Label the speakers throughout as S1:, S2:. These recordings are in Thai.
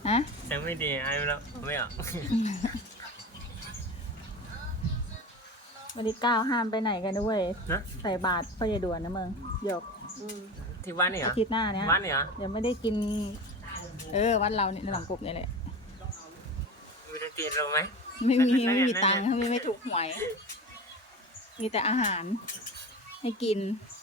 S1: ฮะ
S2: ยังไม่ดีไอ้แล้วไม่ออก
S1: วันที่9ห้ามไปไหนกันด้วย
S2: นะ
S1: ใส่บาตรพ่อใหญ่ด่วนนะมึงหยก
S2: ที่วัดนี่เหร
S1: อา
S2: อ
S1: ทิตย์หน้าเนี้ย
S2: วัดนี่เหรอ
S1: ยังไม่ได้กินวัดเราเนี่ยในหลังกบเนี่ยแหละ
S2: มีดนตรีลงไหม
S1: ไม่มี
S2: นั่น
S1: ไม่มี
S2: นั่น
S1: ตังค์ไม่ถูกหวย มีแต่อาหาร ให้กิน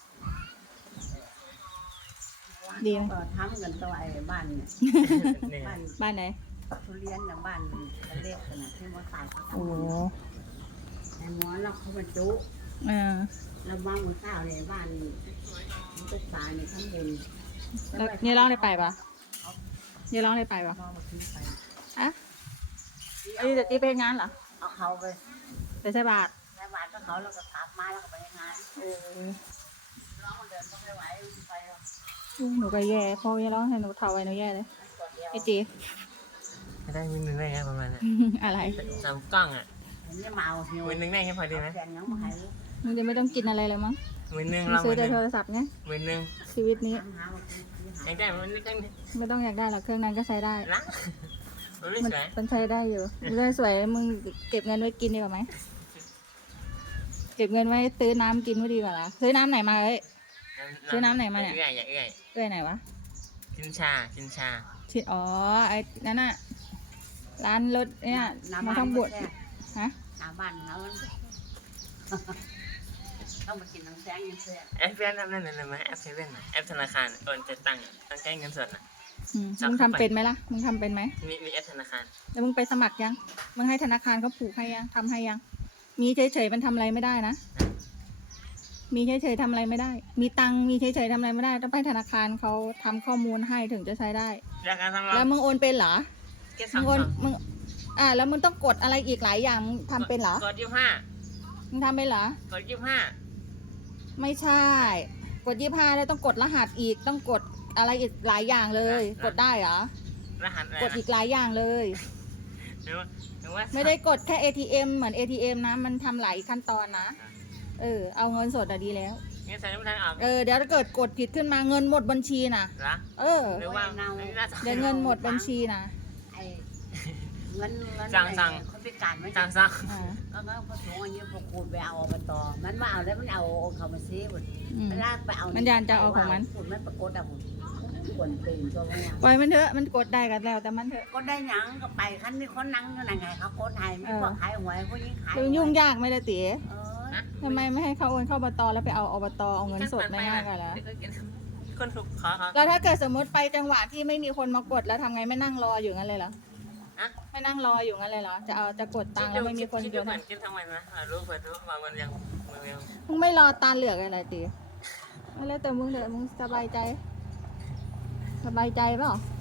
S1: ดีไหม
S3: ก็ทำกันตัวไอ้บ้านเนี่ย
S2: นี่
S3: บ้าน
S1: บ้านไหน
S3: ทุเรียนกับบ้านเล็กขนาดที่ว่าตายเขา
S1: โอ้
S3: ทำไอ้หมอเราเขาบรรจุ
S1: เออ
S3: เราบ้านบนข้าวในบ้านมันก็ตายในข้างบน
S1: แล้วเนี่ยร้องได้ไปปะเนี่ยร้องได้ไปปะ
S3: ก็มาทิ้งไป
S1: อะอันนี้จะตีไปงานเหรอ
S3: เอาเขาไป
S1: ไปใช่บาท
S3: ในบ้านก็เขาแล้วก็กลับมาแล้วก็ไปงาน
S1: โอ้ย
S3: น้องมันเดินก็ไม่ไหวไปแล้ว
S1: หนูก็แย่พ่อแย่ร้องให้หนูเท่าไว้หนูแย่เลย
S3: ตัวเดียว
S1: ไอจี
S2: ไม่ได้มีหนึ่งได้แค่ประมาณนั้น
S1: อะไร
S2: สามกล้องอ่ะ
S3: เห็นเนี่ยเมาหิว
S2: มือหนึ่งได้แค่พอดีไหม
S3: แฟนยังไม่หาย
S1: มึงจะไม่ต้องกินอะไรเลยมั้ง
S2: มือหนึ่ง
S1: มึง
S2: เรา
S1: ซื้
S2: มื
S1: อ
S2: อห
S1: แต่
S2: นึ่ง
S1: โทรศัพท์ไง
S2: มือหนึ่ง
S1: ชีวิตนี้
S3: หาว่าหา
S2: ยังได้มันนี่กัน
S1: ไม่ต้องอยากได้หรอกเครื่องนั้นก็ใช้ได้
S2: นะมันไม่
S1: มัน
S2: สวย
S1: มันใช้ได้อยู่มึงได้สวยมึงเก็บเงินไว้กินดีกว่าไหมเก็บเงินไว้ซื้อน้ำกินไม่ดีกว่าเหรอซื้อน้ำไหนมาเอ้ย ซื้อน้ำไหนมาเนี่ย
S2: เอื้อยอย่าเอื้อย
S1: เอ้ยไหนวะ
S2: กินชากินชา
S1: ชิดอ๋อไอ้นั่นน่ะร้านรถเนี่ยมาท่องบวชฮะ
S3: หน้าบ้านเขาต้องมากินน้ำแดงยังเสีย
S2: แอปเพื่อนทำนั่นเลยไหมแอปเซเว่นแอปธนาคารโอนจะตังค์ต้องใช้เงินสดอ่ะ
S1: มึงทำเป็นไหมล่ะมึงทำเป็นไหม
S2: มีแอปธนาคาร
S1: แล้วมึงไปสมัครยังมึงให้ธนาคารเขาผูกให้ยังทำให้ยัง มีเฉยๆมันทำอะไรไม่ได้นะมีเฉยๆทำอะไรไม่ได้ มีตังค์มีเฉยๆทำอะไรไม่ได้ต้องไปธนาคารเขาทำข้อมูลให้ถึงจะใช้ได้
S2: จากการทำเรา
S1: แล้วมึงโอนเป็นเหรอ
S2: แค่ส
S1: มึ
S2: อง
S1: งโอนมึงแล้วมึงต้องกดอะไรอีกหลายอย่างมึงทำเป็นเหรอก
S2: ด25
S1: มึงทำเป็นเหรอก
S2: ด25
S1: ไม่ใช่ กด25แล้วต้องกดรหัสอีกต้องกดอะไรอีกหลายอย่างเลย กดได้เหรอ
S2: รหัสอะไร
S1: กดอีกหลายอย่างเลย
S2: หรือว่า
S1: ไม่ได้กดแค่ ATM เหมือน ATM นะ มันทำหลายขั้นตอนนะ เอาเงินสดอะดีแล้ว
S2: งั้นใส่น้ำตาลออก
S1: เดี๋ยวถ้าเกิดกดผิดขึ้นมาเงินหมดบัญชีนะ
S2: เหรอ หรือว่า
S1: เดี๋ยวเงินหมดบัญชีนะ
S3: ไอ้เงิน
S2: สั่ง
S3: คนพิการไม่
S2: จั
S3: จั
S2: ง
S3: ง
S2: ซัง
S1: อ่า
S3: ก็พอสูงอายุพอคูณไปเอาอบตมันมาเอาแล้วมันเอาเขามาซื้อหมด
S1: อืม
S3: มันลากไปเอา
S1: มันยานจะเอาของมัน
S3: คุณไม่ปรากฏอ่ะคุณควรเป็นตัวมัน
S1: ปล่อยมันเถอะ มันกดได้กันแล้วแต่มันเถอะ
S3: ก็ได้หยังก็ไปคันนี้คนนั่งอยู่ไหนไงเขาโคตรไทยไม่พวกขายหวยพวกนี้ขาย
S1: คือยุ่งยากไหม่ได้ตี
S3: เออ
S1: ทำไมไม่ให้เขาโอนเข้าอบตแล้วไปเอาอบตเอาเงินสดไม่ง่ายกันแล้ว
S2: คนถูกขอ
S1: แล้วถ้าเกิดสมมติไปจังหวะที่ไม่มีคนมากดแล้วทำไงไม่นั่งรออยู่งั้นเลยเหรอ
S2: อะ
S1: ไม่นั่งรออยู่งั้นเลยเหรอ จะกดตังค์แล้วไม่มีคน
S2: คิด
S1: โย
S2: ดู
S1: น
S2: ก่อ
S1: ให้
S2: นคิดทำไมนะรู้เปิดรู้ว่ามันยัง
S1: มึงไม่รอตาเหลือกอะไรตีเอาแล้วแต่มึงเถอะมึงสบายใจ สบายใจเปล่า